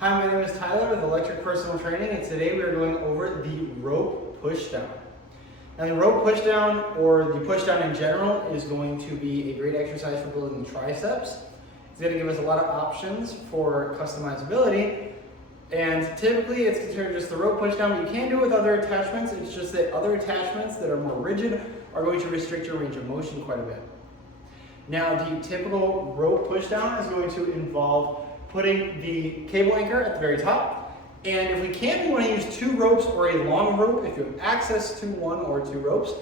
Hi, my name is Tyler with Electric Personal Training, and today we are going over the rope pushdown. Now, the rope pushdown, or the pushdown in general, is going to be a great exercise for building the triceps. It's going to give us a lot of options for customizability, and typically it's considered just the rope pushdown, but you can do it with other attachments. It's just that other attachments that are more rigid are going to restrict your range of motion quite a bit. Now, the typical rope pushdown is going to involve putting the cable anchor at the very top. And if we can, we want to use 2 ropes or a long rope if you have access to 1 or 2 ropes.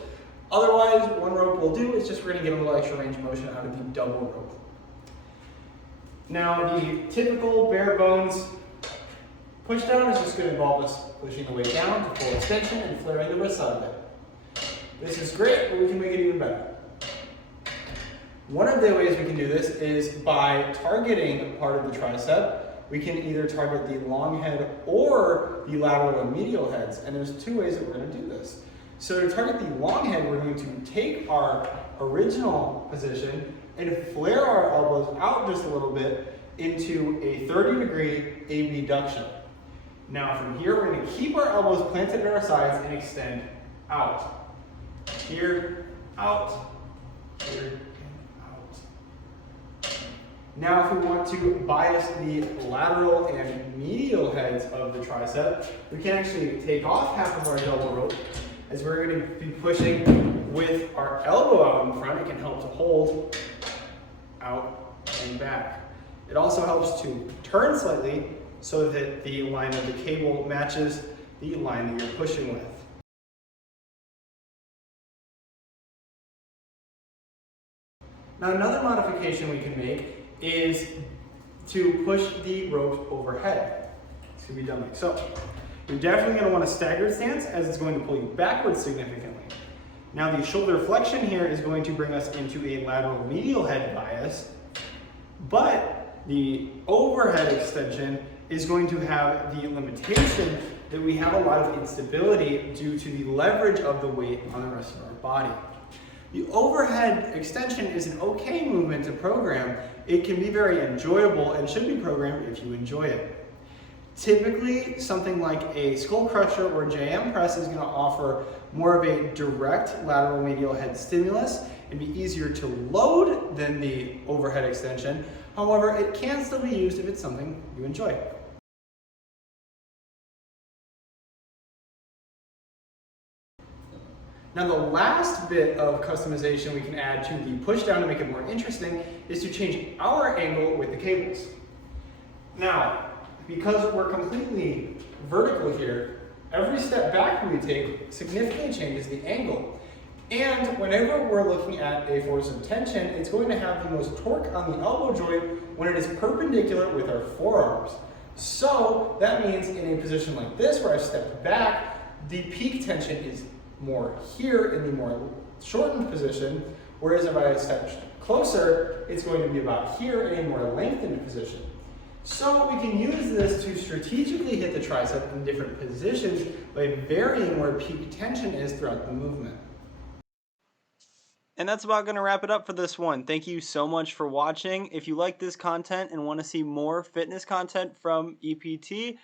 Otherwise, 1 rope will do. It's just we're going to get a little extra range of motion out of the double rope. Now, the typical bare bones pushdown is just going to involve us pushing the weight down to full extension and flaring the wrist out of it. This is great, but we can make it even better. One of the ways we can do this is by targeting part of the tricep. We can either target the long head or the lateral and medial heads, and there's 2 ways that we're going to do this. So to target the long head, we're going to take our original position and flare our elbows out just a little bit into a 30-degree abduction. Now from here, we're going to keep our elbows planted at our sides and extend out. Here, out, here. Now, if we want to bias the lateral and medial heads of the tricep, we can actually take off half of our double rope as we're going to be pushing with our elbow out in front. It can help to hold out and back. It also helps to turn slightly so that the line of the cable matches the line that you're pushing with. Now, another modification we can make is to push the ropes overhead. It's going to be done like so. You're definitely going to want a staggered stance as it's going to pull you backwards significantly. Now the shoulder flexion here is going to bring us into a lateral medial head bias, but the overhead extension is going to have the limitation that we have a lot of instability due to the leverage of the weight on the rest of our body. The overhead extension is an okay movement to program. It can be very enjoyable and should be programmed if you enjoy it. Typically, something like a skull crusher or JM press is going to offer more of a direct lateral medial head stimulus and be easier to load than the overhead extension. However, it can still be used if it's something you enjoy. Now the last bit of customization we can add to the pushdown to make it more interesting is to change our angle with the cables. Now, because we're completely vertical here, every step back we take significantly changes the angle. And whenever we're looking at a force of tension, it's going to have the most torque on the elbow joint when it is perpendicular with our forearms. So that means in a position like this where I've stepped back, the peak tension is more here in the more shortened position, whereas if I step closer, it's going to be about here in a more lengthened position. So we can use this to strategically hit the tricep in different positions by varying where peak tension is throughout the movement. And that's about going to wrap it up for this one. Thank you so much for watching. If you like this content and want to see more fitness content from EPT,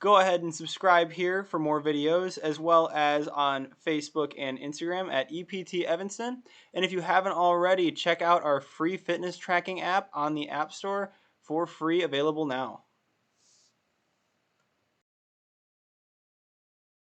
go ahead and subscribe here for more videos, as well as on Facebook and Instagram at EPT Evanston. And if you haven't already, check out our free fitness tracking app on the App Store for free, available now.